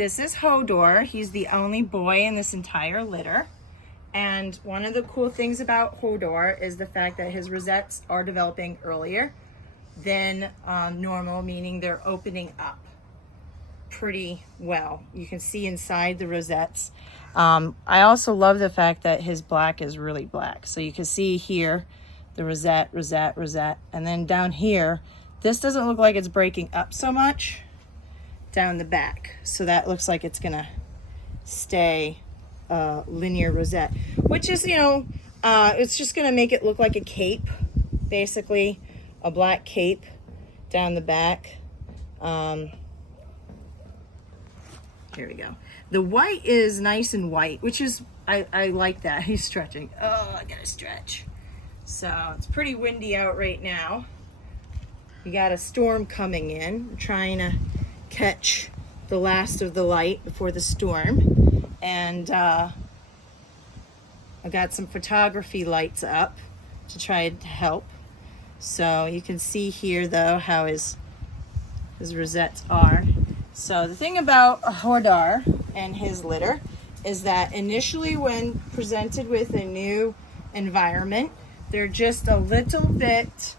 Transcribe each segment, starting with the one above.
This is Hodor. He's the only boy in this entire litter. And one of the cool things about Hodor is the fact that his rosettes are developing earlier than normal, meaning they're opening up pretty well. You can see inside the rosettes. I also love the fact that his black is really black. So you can see here the rosette, rosette, rosette. And then down here, this doesn't look like it's breaking up so much down the back. So that looks like it's gonna stay linear rosette, which is, you know, it's just gonna make it look like a cape, basically a black cape down the back. Here we go. The white is nice and white, which is, I like that. He's stretching. Oh, I gotta stretch. So it's pretty windy out right now. We got a storm coming in. We're trying to catch the last of the light before the storm. And I got some photography lights up to try to help. So you can see here though how his rosettes are. So the thing about Hodor and his litter is that initially when presented with a new environment, they're just a little bit,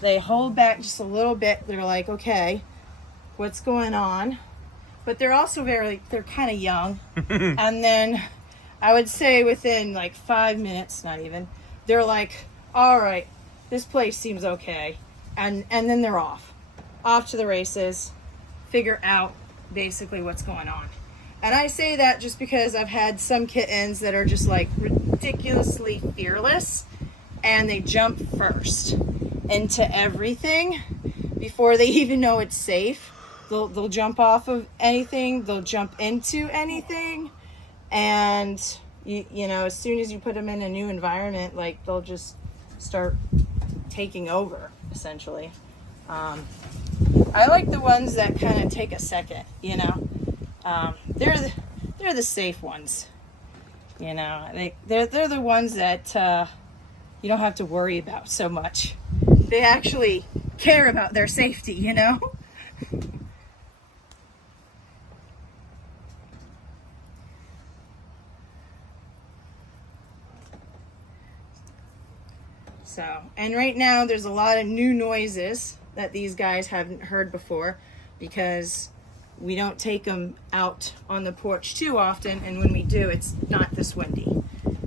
they hold back just a little bit. They're like, okay, what's going on? But they're also they're kind of young. And then I would say within like 5 minutes, not even, they're like, all right, this place seems okay. And then they're off to the races, figure out basically what's going on. And I say that just because I've had some kittens that are just like ridiculously fearless, and they jump first into everything before they even know it's safe. They'll jump off of anything, they'll jump into anything, and you know, as soon as you put them in a new environment, like they'll just start taking over essentially. I like the ones that kind of take a second, you know. They're the safe ones, you know. They're the ones that you don't have to worry about so much. They actually care about their safety, you know. So, and right now there's a lot of new noises that these guys haven't heard before because we don't take them out on the porch too often, and when we do, it's not this windy.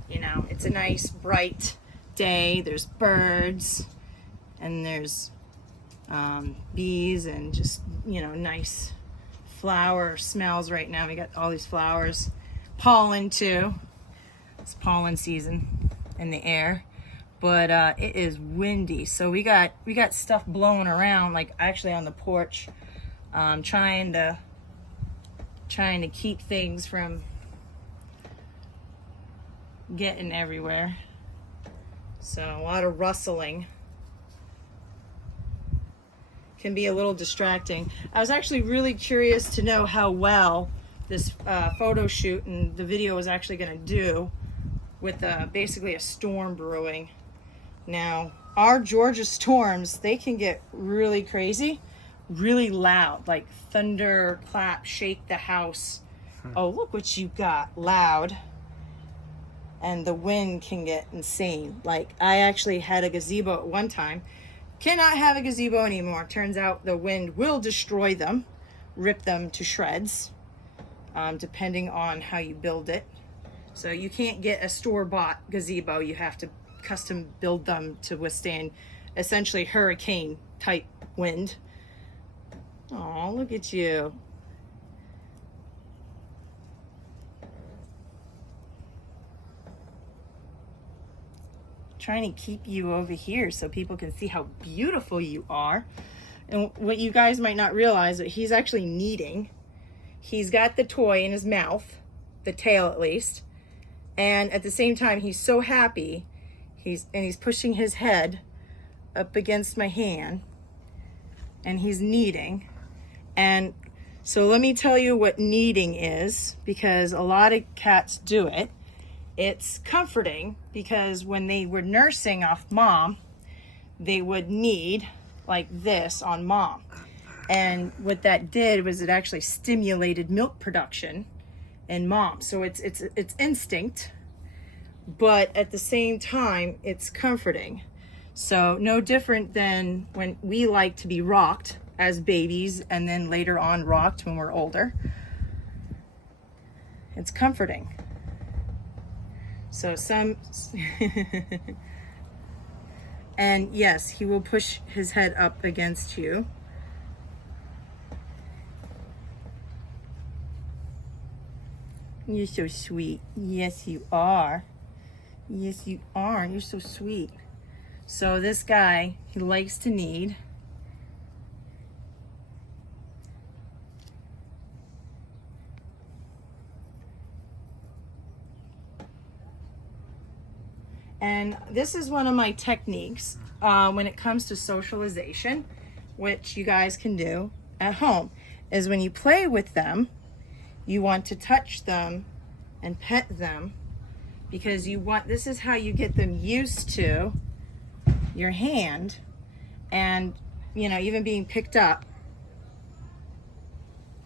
You know, it's a nice bright day. There's birds and there's bees and just, you know, nice flower smells right now. We got all these flowers, pollen too. It's pollen season in the air. But it is windy, so we got stuff blowing around, like actually on the porch, trying to keep things from getting everywhere. So a lot of rustling can be a little distracting. I was actually really curious to know how well this photo shoot and the video is actually going to do with basically a storm brewing. Now, our Georgia storms, they can get really crazy, really loud, like thunder, clap, shake the house. Oh, look what you got, loud. And the wind can get insane. Like, I actually had a gazebo at one time. Cannot have a gazebo anymore. Turns out the wind will destroy them, rip them to shreds, depending on how you build it. So you can't get a store-bought gazebo. You have to custom build them to withstand essentially hurricane type wind. Oh, look at you. Trying to keep you over here so people can see how beautiful you are. And what you guys might not realize, that he's actually kneading. He's got the toy in his mouth, the tail at least, and at the same time he's so happy. He's pushing his head up against my hand, and he's kneading. And so let me tell you what kneading is, because a lot of cats do it. It's comforting because when they were nursing off mom, they would knead like this on mom. And what that did was it actually stimulated milk production in mom. So it's instinct, but at the same time, it's comforting. So no different than when we like to be rocked as babies and then later on rocked when we're older. It's comforting. So and yes, he will push his head up against you. You're so sweet. Yes, you are. Yes, you are. You're so sweet. So this guy, he likes to knead. And this is one of my techniques when it comes to socialization, which you guys can do at home, is when you play with them, you want to touch them and pet them, because this is how you get them used to your hand and, even being picked up,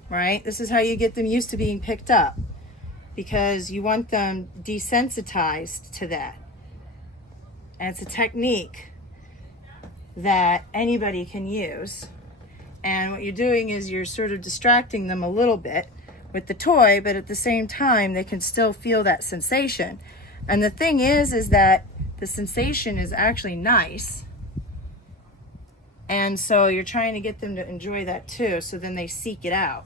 right? This is how you get them used to being picked up, because you want them desensitized to that. And it's a technique that anybody can use. And what you're doing is you're sort of distracting them a little bit with the toy, but at the same time, they can still feel that sensation. And the thing is that the sensation is actually nice. And so you're trying to get them to enjoy that too. So then they seek it out.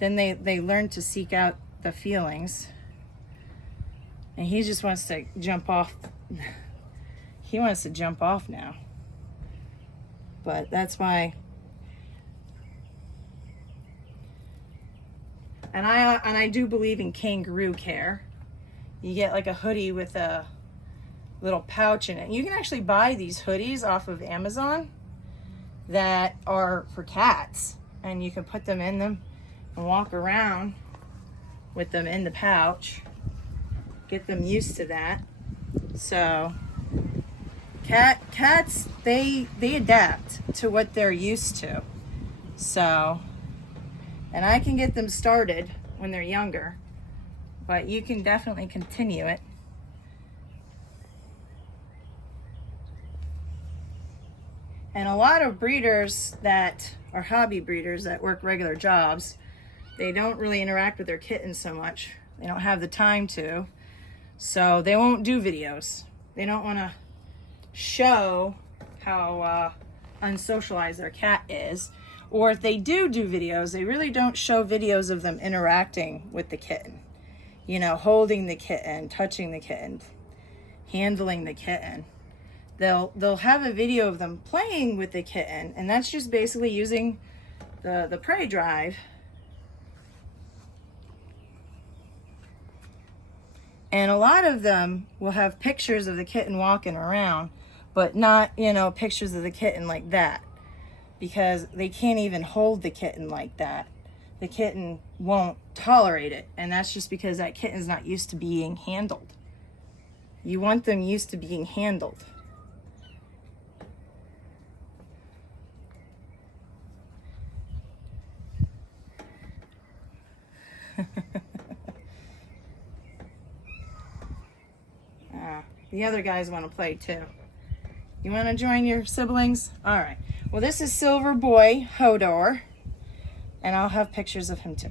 Then they learn to seek out the feelings. And he just wants to jump off. He wants to jump off now. But that's why. And I do believe in kangaroo care. You get like a hoodie with a little pouch in it. You can actually buy these hoodies off of Amazon that are for cats, and you can put them in them and walk around with them in the pouch. Get them used to that. So cats, they adapt to what they're used to. So, and I can get them started when they're younger, but you can definitely continue it. And a lot of breeders that are hobby breeders that work regular jobs, they don't really interact with their kittens so much. They don't have the time to. So they won't do videos. They don't want to show how unsocialized their cat is. Or if they do videos, they really don't show videos of them interacting with the kitten. Holding the kitten, touching the kitten, handling the kitten. They'll have a video of them playing with the kitten, and that's just basically using the prey drive. And a lot of them will have pictures of the kitten walking around, but not, pictures of the kitten like that, because they can't even hold the kitten like that. The kitten won't tolerate it, and that's just because that kitten's not used to being handled. You want them used to being handled. The other guys want to play too. You want to join your siblings? All right. Well, this is Silver Boy Hodor, and I'll have pictures of him too.